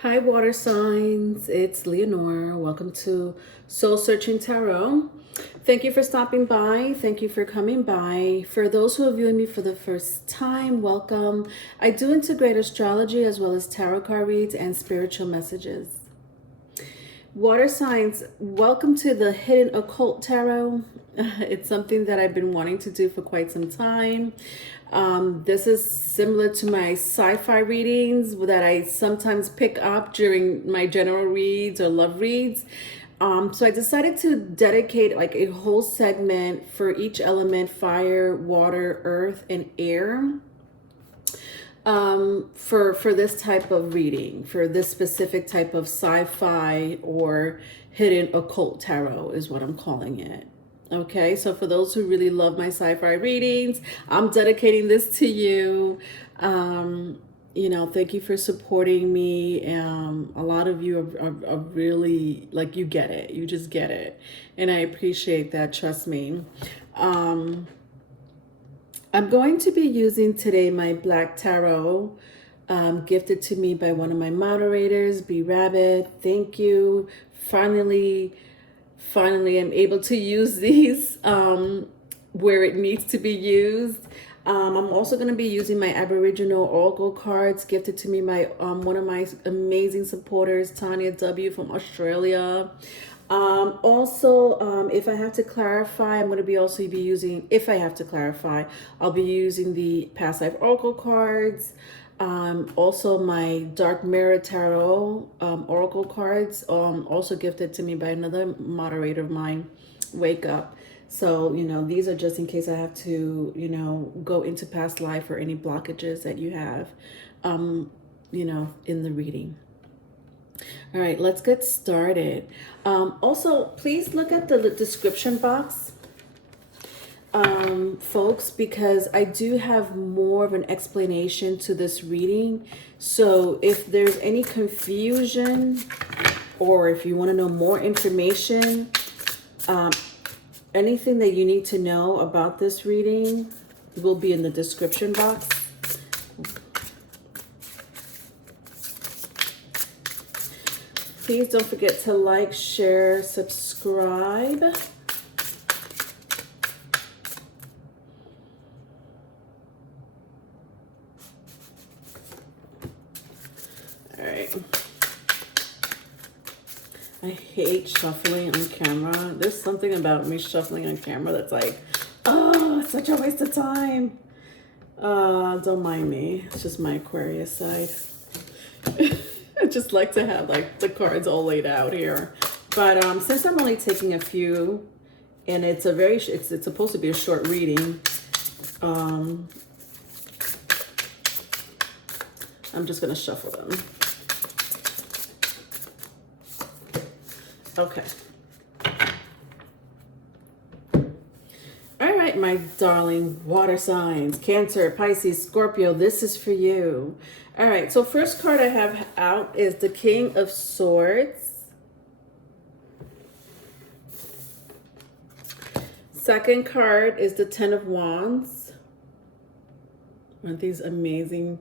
Hi, water signs. It's Leonore. Welcome to Soul Searching Tarot. Thank you for stopping by. Thank you for coming by. For those who are viewing me for the first time, welcome. I do integrate astrology as well as tarot card reads and spiritual messages. Water signs, welcome to the Hidden Occult Tarot. It's something that I've been wanting to do for quite some time. This is similar to my sci-fi readings that I sometimes pick up during my general reads or love reads. So I decided to dedicate like a whole segment for each element: fire, water, earth, and air. For this type of reading, for this specific type of sci-fi or hidden occult tarot is what I'm calling it. Okay, so for those who really love my sci-fi readings, I'm dedicating this to you. Thank you for supporting me. A lot of you are really, like, you get it. You just get it. And I appreciate that, trust me. I'm going to be using today my Black Tarot, gifted to me by one of my moderators, B Rabbit. Thank you. Finally, I'm able to use these where it needs to be used. I'm also going to be using my Aboriginal Oracle cards gifted to me by one of my amazing supporters, Tanya W. from Australia. If I have to clarify, I'm going to be using, if I have to clarify, I'll be using the past life oracle cards. Also my Dark Mirror Tarot oracle cards, also gifted to me by another moderator of mine, Wake Up. So, these are just in case I have to, go into past life or any blockages that you have, in the reading. All right, let's get started. Also, please look at the description box, folks, because I do have more of an explanation to this reading. So if there's any confusion or if you want to know more information, anything that you need to know about this reading will be in the description box. Please don't forget to like, share, subscribe. All right. I hate shuffling on camera. There's something about me shuffling on camera that's like, oh, it's such a waste of time. Don't mind me. It's just my Aquarius side. I just like to have like the cards all laid out here. But since I'm only taking a few, and it's supposed to be a short reading, I'm just gonna shuffle them. Okay. All right, my darling water signs, Cancer, Pisces, Scorpio, this is for you. All right, so first card I have out is the King of Swords. Second card is the Ten of Wands. Aren't these amazing?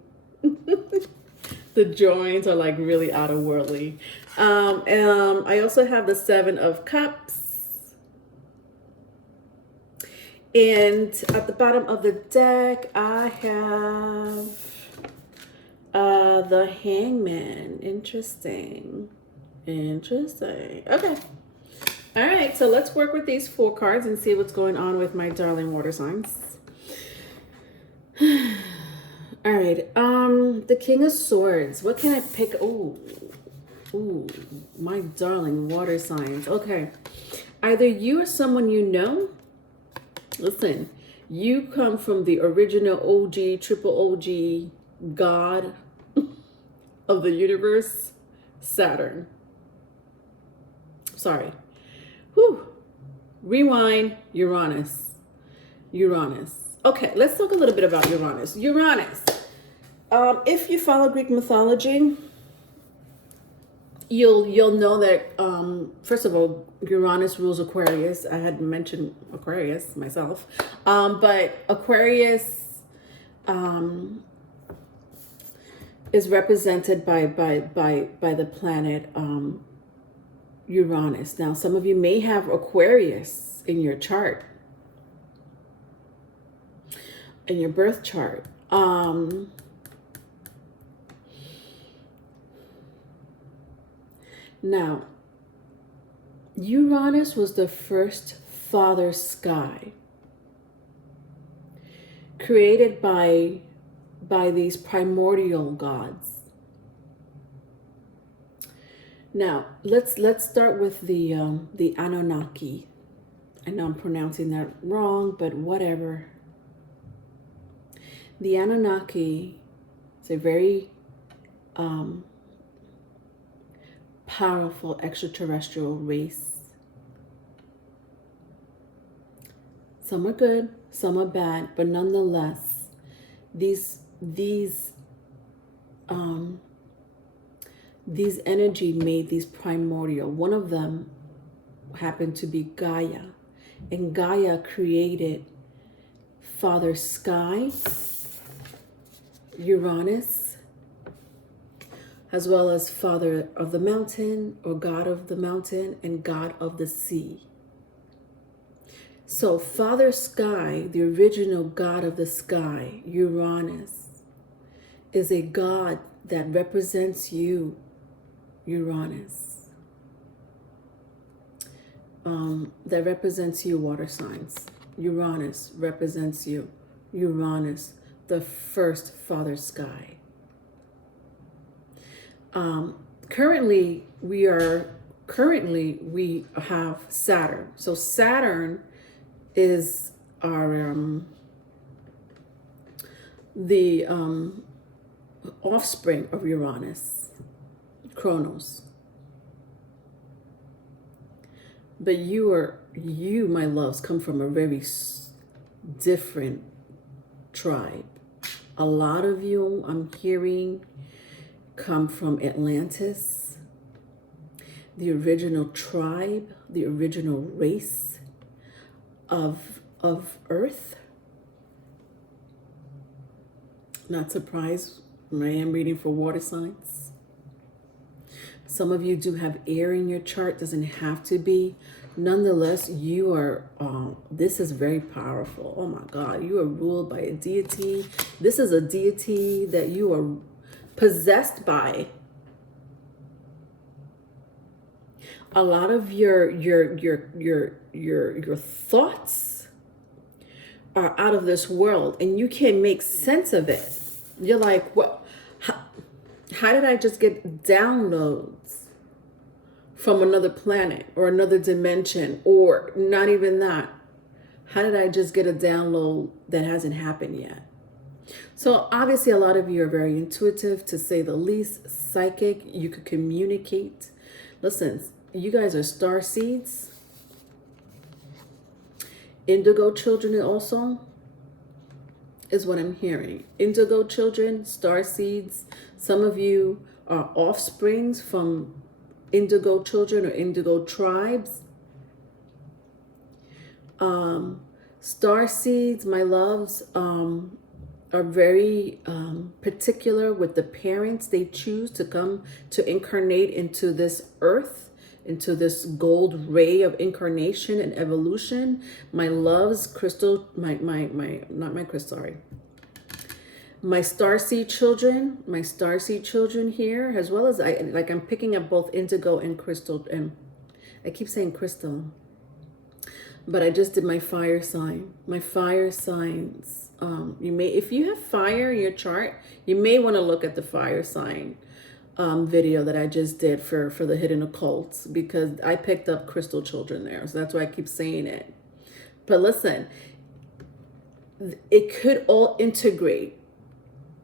The joins are like really out of worldly. I also have the Seven of Cups. And at the bottom of the deck, I have the Hangman. Interesting. Okay. All right, so let's work with these 4 cards and see what's going on with my darling water signs. All right, the King of Swords. What can I pick? Ooh, my darling water signs. Okay, either you or someone you know. Listen, you come from the original OG, triple OG God of the universe, Saturn. Sorry. Whew. Rewind, Uranus. Okay, let's talk a little bit about Uranus. If you follow Greek mythology, you'll know that first of all, Uranus rules Aquarius. I had mentioned Aquarius myself, but Aquarius is represented by the planet Uranus. Now, some of you may have Aquarius in your chart, in your birth chart. Now, Uranus was the first father sky created by these primordial gods. Now, let's start with the Anunnaki. I know I'm pronouncing that wrong, but whatever. The Anunnaki is a very powerful extraterrestrial race. Some are good, some are bad, but nonetheless, these energy made these primordial. One of them happened to be Gaia, and Gaia created Father Sky, Uranus, as well as Father of the Mountain, or God of the Mountain, and God of the Sea. So Father Sky, the original God of the sky, Uranus, is a God that represents you, Uranus. That represents you, water signs. Uranus represents you. Uranus, the first Father Sky. Currently we have Saturn. So Saturn is our the offspring of Uranus, Kronos. But you, my loves, come from a very different tribe. A lot of you, I'm hearing, come from Atlantis, the original tribe, the original race of Earth. Not surprised, I am reading for water signs. Some of you do have air in your chart, doesn't have to be. Nonetheless, you are, this is very powerful. Oh my God, you are ruled by a deity. This is a deity that you are possessed by. A lot of your thoughts are out of this world, and you can't make sense of it. You're like, what? How did I just get downloads from another planet or another dimension, or not even that? How did I just get a download that hasn't happened yet? So obviously a lot of you are very intuitive, to say the least, psychic. You could communicate. Listen, you guys are star seeds. Indigo children also is what I'm hearing. Indigo children, star seeds. Some of you are offsprings from indigo children or indigo tribes. Star seeds, my loves, are very particular with the parents they choose to come to incarnate into this earth, into this gold ray of incarnation and evolution. My loves, crystal, my starseed children here, as well as I'm picking up both indigo and crystal, and I keep saying crystal, but I just did my fire sign. My fire signs. You may, if you have fire in your chart, you may want to look at the fire sign video that I just did for the hidden occults, because I picked up crystal children there. So that's why I keep saying it. But listen, it could all integrate.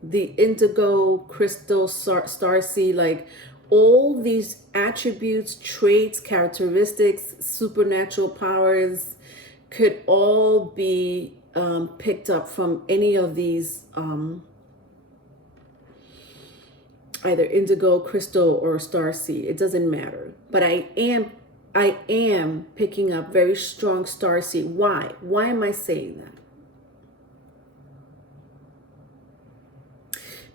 The indigo, crystal, starseed, like all these attributes, traits, characteristics, supernatural powers could all be picked up from any of these either indigo, crystal, or starseed. It doesn't matter. But I am picking up very strong starseed. Why? Why am I saying that?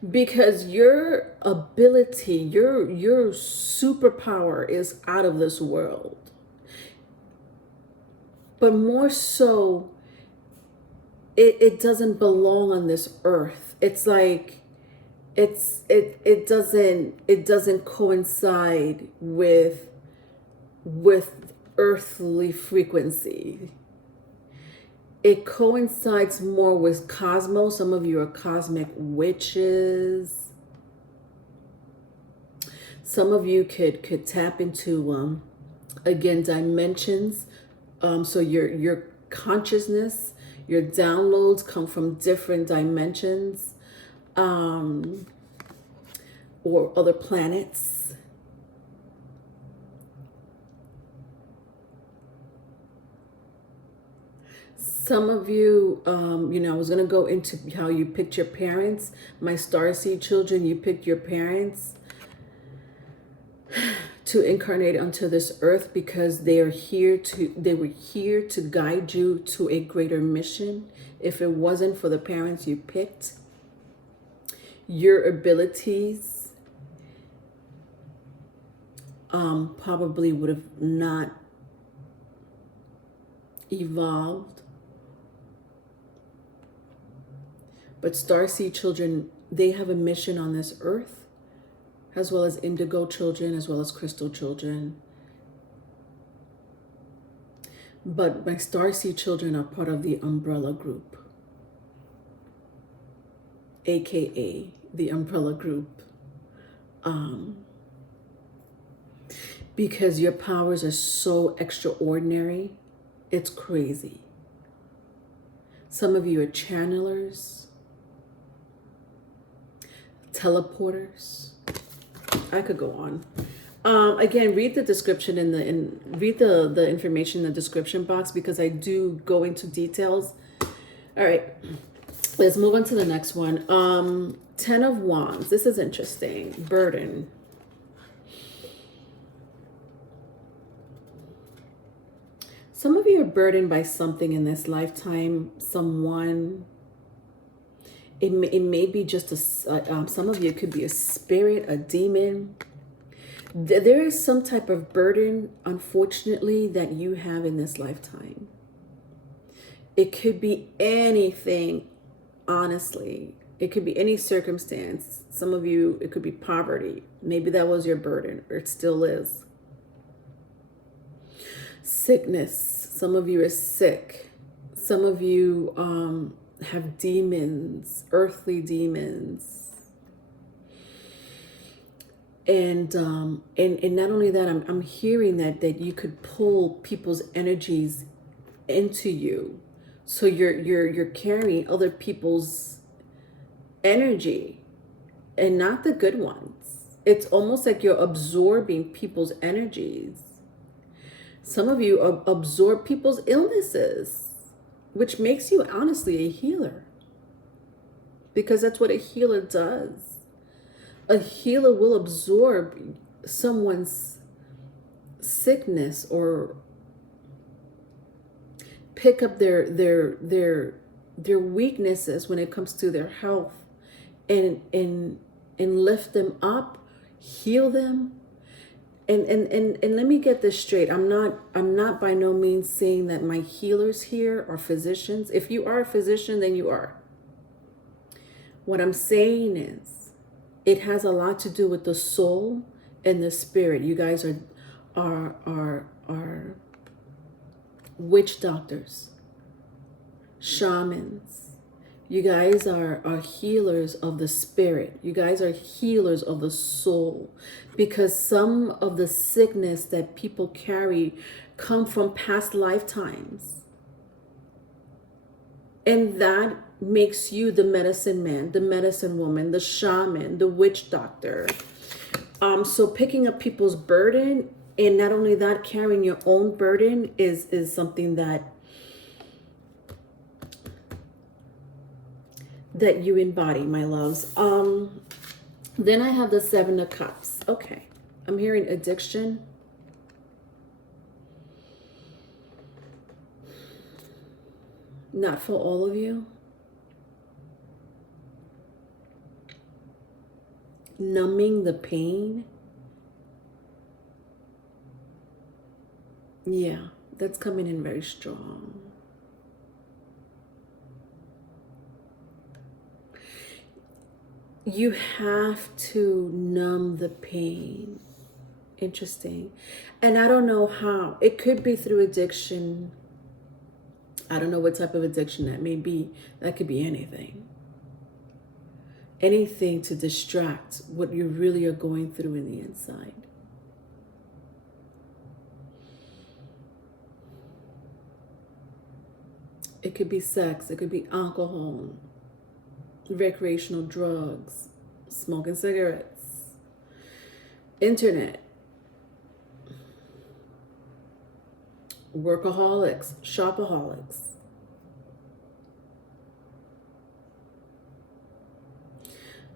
Because your ability, your superpower is out of this world. But more so, it doesn't belong on this earth. It's like it doesn't coincide with earthly frequency. It coincides more with cosmos. Some of you are cosmic witches. Some of you could tap into again, dimensions. So your consciousness, your downloads come from different dimensions, or other planets. Some of you, I was going to go into how you picked your parents. My Starseed children, you picked your parents to incarnate onto this earth because they were here to guide you to a greater mission. If it wasn't for the parents you picked, your abilities probably would have not evolved. But Starseed children, they have a mission on this earth, as well as Indigo children, as well as Crystal children. But my Starseed children are part of the umbrella group, aka the umbrella group, because your powers are so extraordinary, it's crazy. Some of you are channelers, teleporters. I could go on. Again, read the description read the information in the description box, because I do go into details. All right, let's move on to the next one. 10 of Wands. This is interesting. Burden. Some of you are burdened by something in this lifetime. Someone. It may be just some of you, it could be a spirit, a demon. There is some type of burden, unfortunately, that you have in this lifetime. It could be anything, honestly. It could be any circumstance. Some of you, it could be poverty. Maybe that was your burden, or it still is. Sickness. Some of you are sick. Some of you have demons, earthly demons. And not only that, I'm hearing that you could pull people's energies into you. So you're carrying other people's energy, and not the good ones. It's almost like you're absorbing people's energies. Some of you absorb people's illnesses, which makes you honestly a healer, because that's what a healer does. A healer will absorb someone's sickness, or pick up their weaknesses when it comes to their health, and lift them up, heal them. And let me get this straight. I'm not by no means saying that my healers here are physicians. If you are a physician, then you are. What I'm saying is, it has a lot to do with the soul and the spirit. You guys are witch doctors, shamans. You guys are healers of the spirit. You guys are healers of the soul, because some of the sickness that people carry come from past lifetimes. And that makes you the medicine man, the medicine woman, the shaman, the witch doctor. So picking up people's burden, and not only that, carrying your own burden is something that you embody, my loves. Then I have the 7 of Cups. Okay, I'm hearing addiction. Not for all of you. numbing the pain. Yeah, that's coming in very strong. You have to numb the pain. Interesting. And I don't know how. It could be through addiction. I don't know what type of addiction that may be. That could be anything. Anything to distract what you really are going through in the inside. It could be sex. It could be alcohol, recreational drugs, smoking cigarettes, internet, workaholics, shopaholics.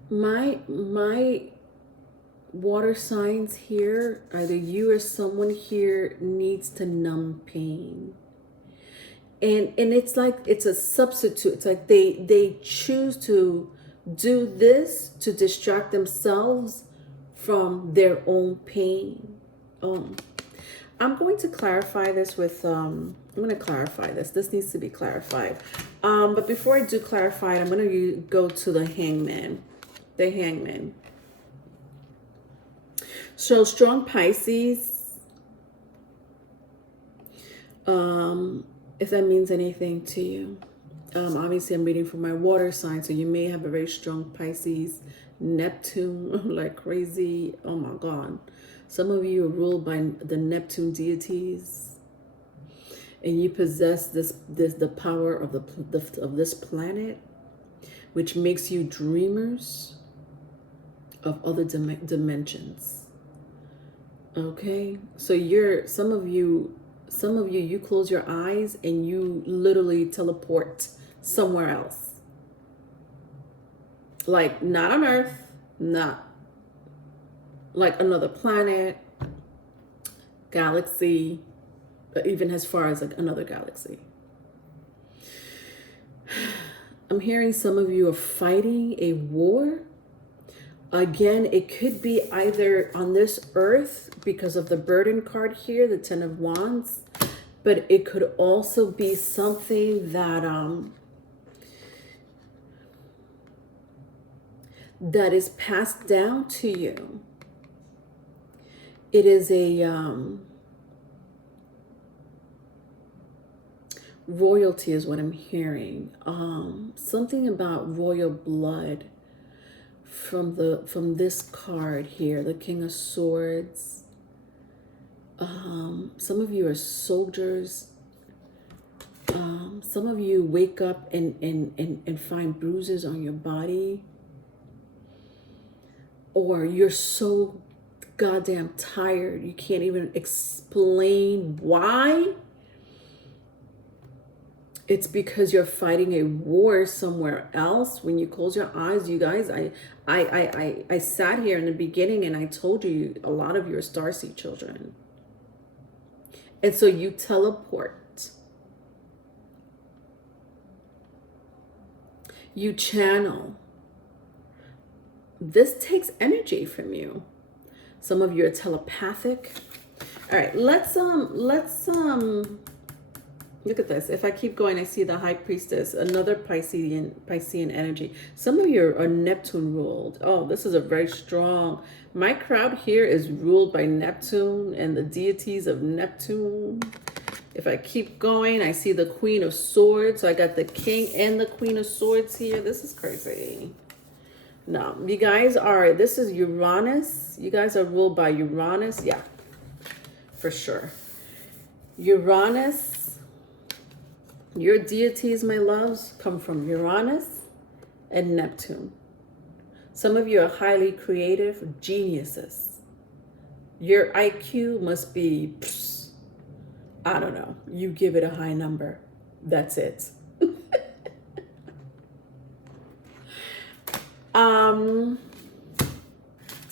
My water signs here, either you or someone here needs to numb pain. And it's like it's a substitute. It's like they choose to do this to distract themselves from their own pain. I'm going to clarify this with I'm going to clarify this. This needs to be clarified. But before I do clarify it, I'm going to go to the hangman. The hangman. So strong Pisces. If that means anything to you. Obviously, I'm reading for my water sign, so you may have a very strong Pisces, Neptune, like crazy. Oh my God. Some of you are ruled by the Neptune deities, and you possess the power of of this planet, which makes you dreamers of other dimensions. Okay, so some of you, you close your eyes and you literally teleport somewhere else. Like not on Earth, not like another planet, galaxy, even as far as like another galaxy. I'm hearing some of you are fighting a war. Again, it could be either on this earth because of the burden card here, the 10 of Wands, but it could also be something that that is passed down to you. It is a royalty is what I'm hearing. Something about royal blood. From this card here, the King of Swords. Some of you are soldiers. Some of you wake up and find bruises on your body. Or you're so goddamn tired, you can't even explain why. It's because you're fighting a war somewhere else. When you close your eyes, you guys, I sat here in the beginning and I told you a lot of you are Starseed Children. And so you teleport. You channel. This takes energy from you. Some of you are telepathic. All right, let's look at this. If I keep going, I see the High Priestess, another Piscean energy. Some of you are Neptune ruled. Oh, this is a very strong. My crowd here is ruled by Neptune and the deities of Neptune. If I keep going, I see the Queen of Swords. So I got the King and the Queen of Swords here. This is crazy. No, you guys are, this is Uranus. You guys are ruled by Uranus. Yeah, for sure. Uranus. Your deities, my loves, come from Uranus and Neptune. Some of you are highly creative geniuses. Your IQ must be, I don't know, you give it a high number. That's it.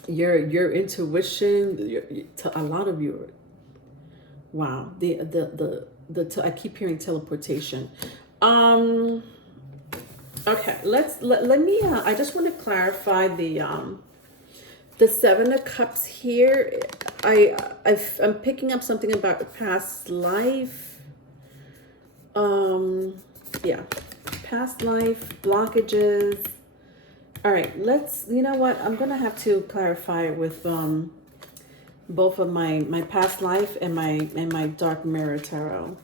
Your intuition, a lot of you, wow, I keep hearing teleportation. Okay, let me I just want to clarify the The Seven of Cups here, I'm picking up something about past life. Yeah, past life, blockages. All right, you know what? I'm gonna have to clarify with both of my past life and my dark mirror tarot.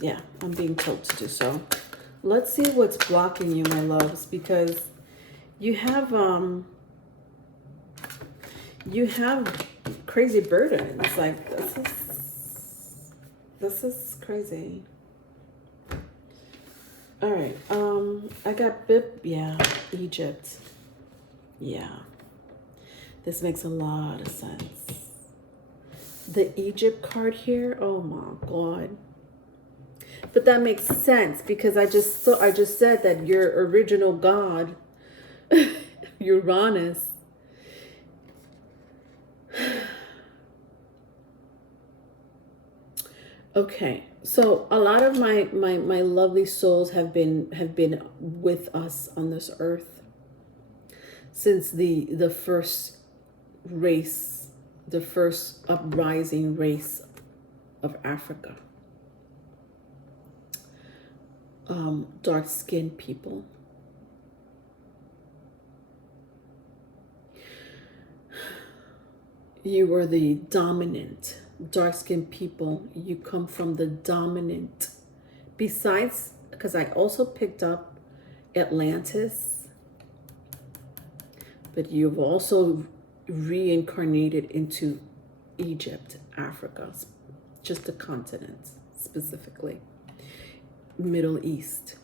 Yeah, I'm being told to do so. Let's see what's blocking you, my loves, because you have crazy burdens. Like this is crazy. All right. I got Egypt. Yeah. This makes a lot of sense. The Egypt card here, oh my God. But that makes sense because I just said that your original god, Uranus, okay. So a lot of my lovely souls have been with us on this earth since the first race, the first uprising race of Africa. Dark-skinned people. You were the dominant. Dark-skinned people, you come from the dominant. Besides, because I also picked up Atlantis, but you've also reincarnated into Egypt, Africa, just the continent specifically. Middle East.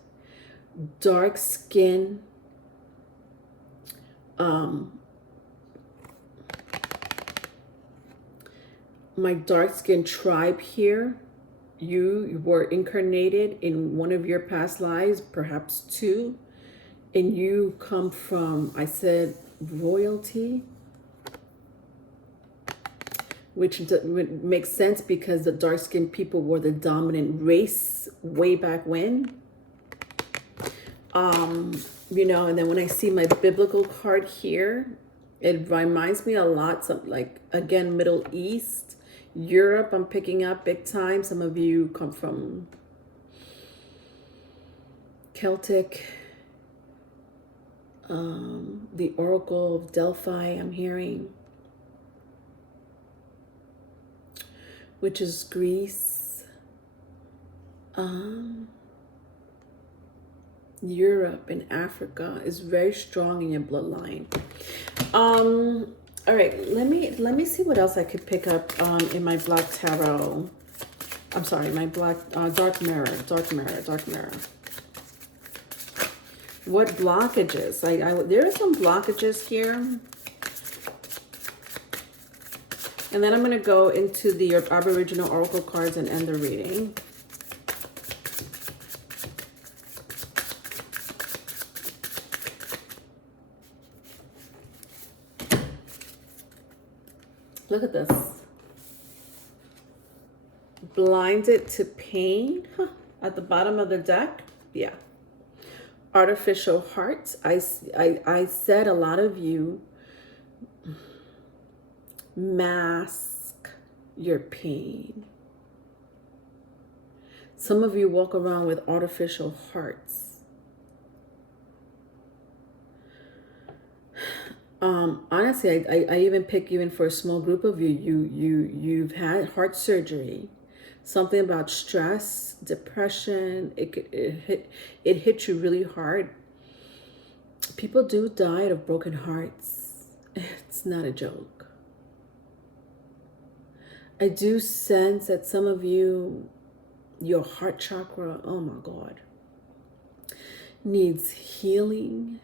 Dark skin, my dark skin tribe here, you were incarnated in one of your past lives, perhaps two, and you come from, I said, royalty, which makes sense because the dark-skinned people were the dominant race way back when. You know, and then when I see my biblical card here, it reminds me a lot, like, again, Middle East, Europe, I'm picking up big time. Some of you come from Celtic, the Oracle of Delphi, I'm hearing, which is Greece, Europe and Africa is very strong in your bloodline. All right, let me see what else I could pick up in my black tarot. I'm sorry, my black dark mirror. What blockages? There are some blockages here. And then I'm going to go into the Aboriginal Oracle cards and end the reading. Look at this. Blinded to pain, at the bottom of the deck. Yeah. Artificial hearts. I said a lot of you mask your pain. Some of you walk around with artificial hearts. Honestly, I even pick even for a small group of you. You've had heart surgery. Something about stress, depression. It hit you really hard. People do die of broken hearts. It's not a joke. I do sense that some of you, your heart chakra, oh my God, needs healing.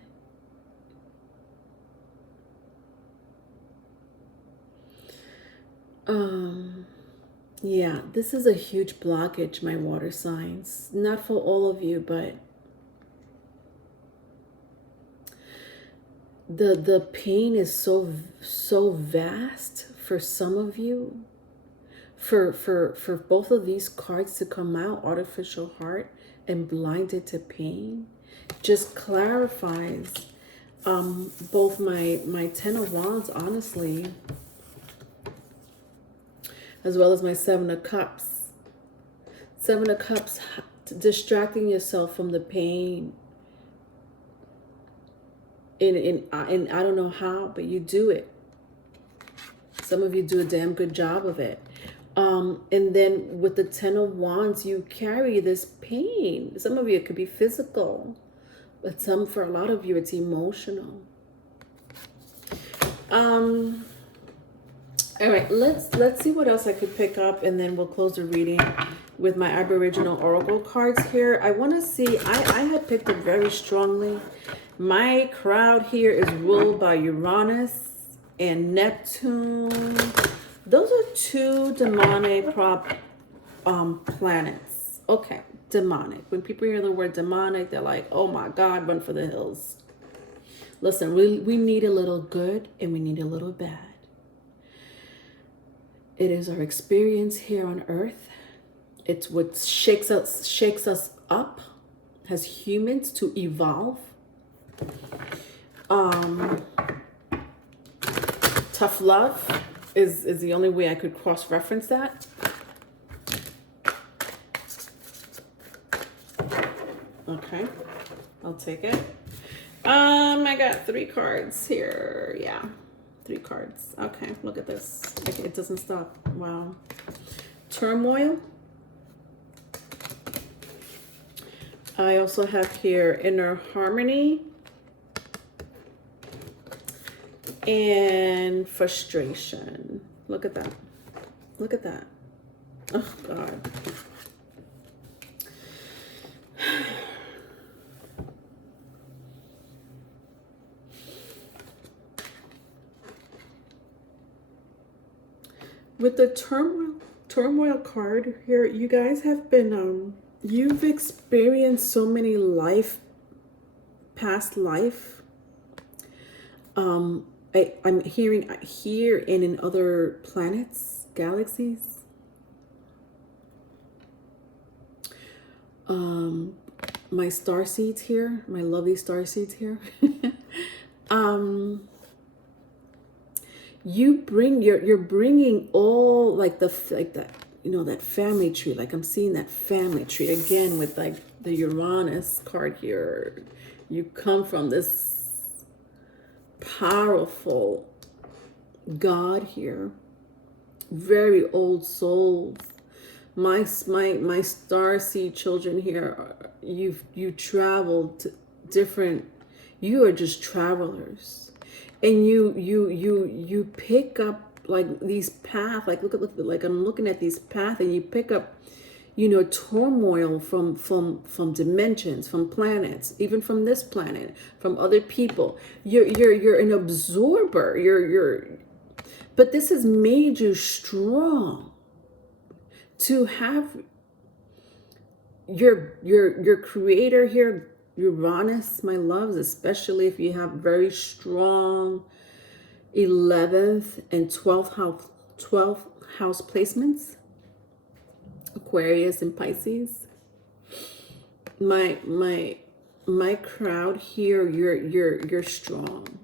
Yeah, this is a huge blockage, my water signs. Not for all of you, but the pain is so vast for some of you. For both of these cards to come out, artificial heart and blinded to pain, just clarifies both my Ten of Wands, honestly, as well as my Seven of Cups. Seven of Cups, distracting yourself from the pain. And I don't know how, but you do it. Some of you do a damn good job of it. And then with the Ten of Wands, you carry this pain. Some of you, it could be physical, but for a lot of you, it's emotional. All right, let's see what else I could pick up, and then we'll close the reading with my Aboriginal Oracle cards here. I want to see, I had picked up very strongly. My crowd here is ruled by Uranus and Neptune. Those are two demonic planets. Okay, demonic. When people hear the word demonic, they're like, oh my God, run for the hills. Listen, we need a little good and we need a little bad. It is our experience here on Earth. It's what shakes us up as humans to evolve. Tough love is the only way I could cross-reference that. Okay, I'll take it. I got 3 cards here. Yeah. 3 cards. Okay, look at this. Okay, it doesn't stop. Wow. Turmoil. I also have here inner harmony and frustration. Look at that. Look at that. Oh, God. With the turmoil card here, you guys have been, you've experienced so many past life. I'm hearing here and in other planets, galaxies. My starseeds here, my lovely starseeds here. You're bringing all like that, you know, that family tree. Like I'm seeing that family tree again with like the Uranus card here. You come from this powerful God here, very old souls. My starseed children here, you traveled different. You are just travelers. And you pick up like these paths, like look, like I'm looking at these paths, and you pick up, you know, turmoil from dimensions, from planets, even from this planet, from other people. You're an absorber. But this has made you strong to have your creator here, Uranus, my loves, especially if you have very strong 11th and 12th house placements, Aquarius and Pisces. My crowd here, you're strong.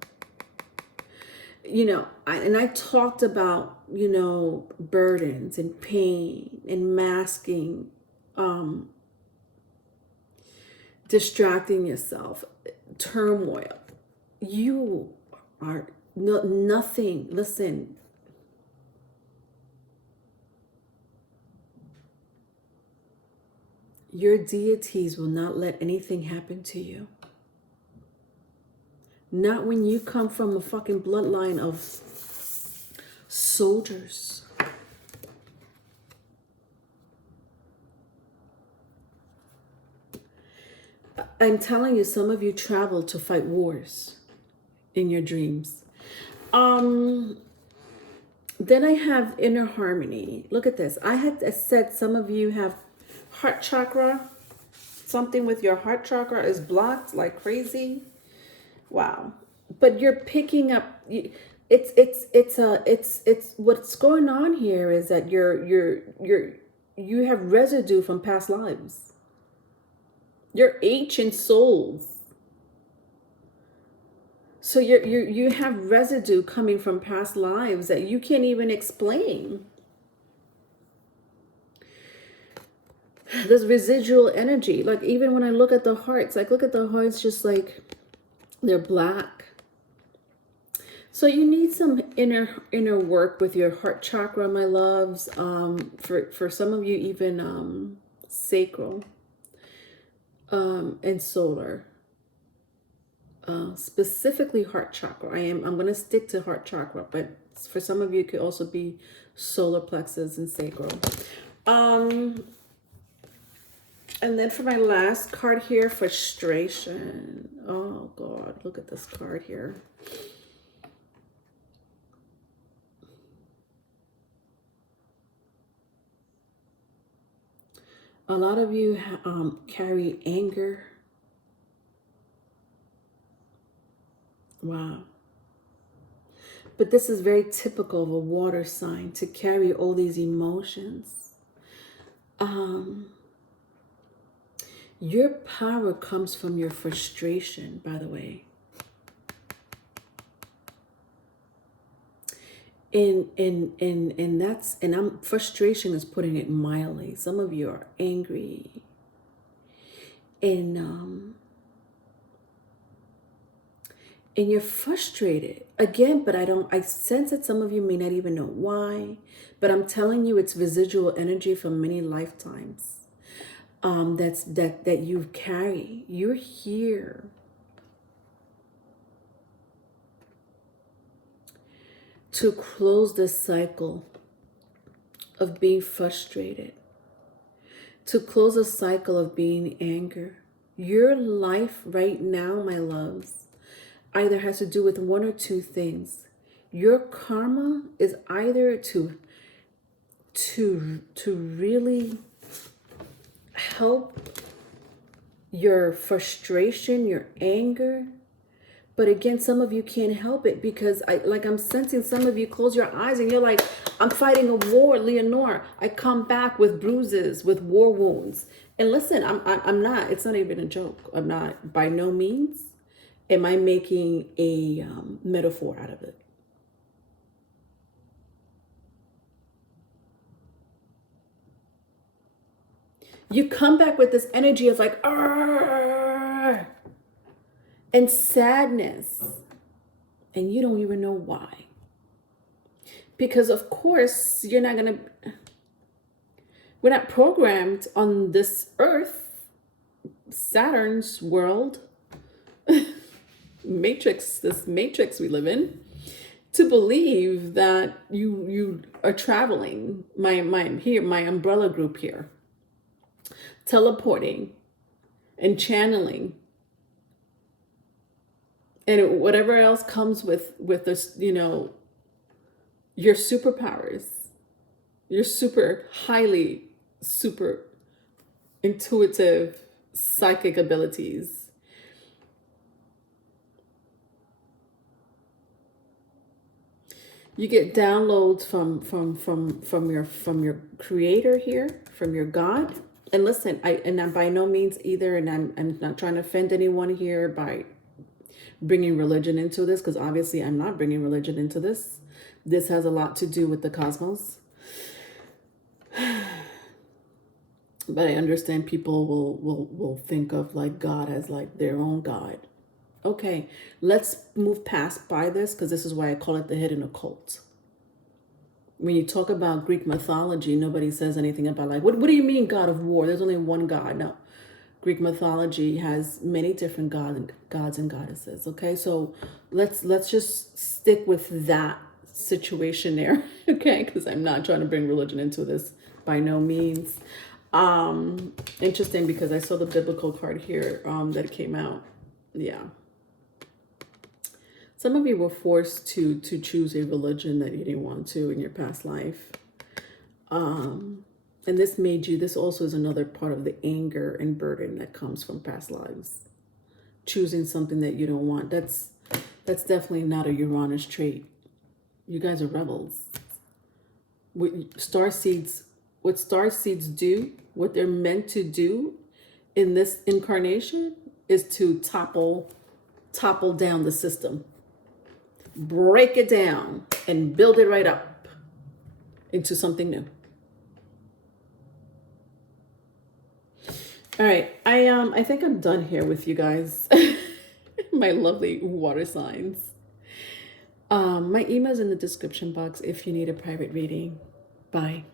You know, I talked about, you know, burdens and pain and masking, distracting yourself, turmoil. You are nothing. Listen. Your deities will not let anything happen to you. Not when you come from a fucking bloodline of soldiers. I'm telling you, some of you travel to fight wars in your dreams. Then I have inner harmony. Look at this. I had said some of you have heart chakra. Something with your heart chakra is blocked like crazy. Wow. But you're picking up. It's what's going on here is that you have residue from past lives. You're ancient souls. So you have residue coming from past lives that you can't even explain. This residual energy, like even when I look at the hearts, like look at the hearts, just like they're black. So you need some inner work with your heart chakra, my loves. For some of you, even sacral and solar. Specifically heart chakra. I'm going to stick to heart chakra, but for some of you it could also be solar plexus and sacral. And then for my last card here, frustration. Oh God, look at this card here. A lot of you carry anger. Wow. But this is very typical of a water sign, to carry all these emotions. Your power comes from your frustration, by the way. And frustration is putting it mildly. Some of you are angry. And you're frustrated again, but I sense that some of you may not even know why, but I'm telling you, it's residual energy from many lifetimes. That you carry. You're here to close the cycle of being frustrated, to close a cycle of being anger. Your life right now, my loves, either has to do with one or two things. Your karma is either to really help your frustration, your anger. But again, some of you can't help it because I'm sensing some of you close your eyes and you're like, I'm fighting a war, Leonore. I come back with bruises, with war wounds. And listen, I'm not, it's not even a joke. I'm not, by no means am I making a metaphor out of it. You come back with this energy of like, argh, and sadness, and you don't even know why. Because of course, we're not programmed on this earth, Saturn's world, this matrix we live in, to believe that you are traveling, my umbrella group here, teleporting and channeling and whatever else comes with this, your superpowers, your super intuitive psychic abilities. You get downloads from your creator here, from your God. And listen, I'm by no means either, and I'm not trying to offend anyone here by bringing religion into this, because obviously I'm not bringing religion into this. This has a lot to do with the cosmos. But I understand people will think of like God as like their own God. Okay, let's move past by this, because this is why I call it the hidden occult. When you talk about Greek mythology, nobody says anything about like, what do you mean God of war? There's only one God. No, Greek mythology has many different gods and goddesses. Okay, so let's just stick with that situation there. Okay, because I'm not trying to bring religion into this by no means. Interesting, because I saw the biblical card here that came out. Yeah. Some of you were forced to choose a religion that you didn't want to in your past life. And this also is another part of the anger and burden that comes from past lives. Choosing something that you don't want. That's definitely not a Uranus trait. You guys are rebels. What starseeds do, what they're meant to do in this incarnation is to topple down the system. break it down and build it right up into something new. All right, I think I'm done here with you guys. My lovely water signs. My email's in the description box if you need a private reading. Bye.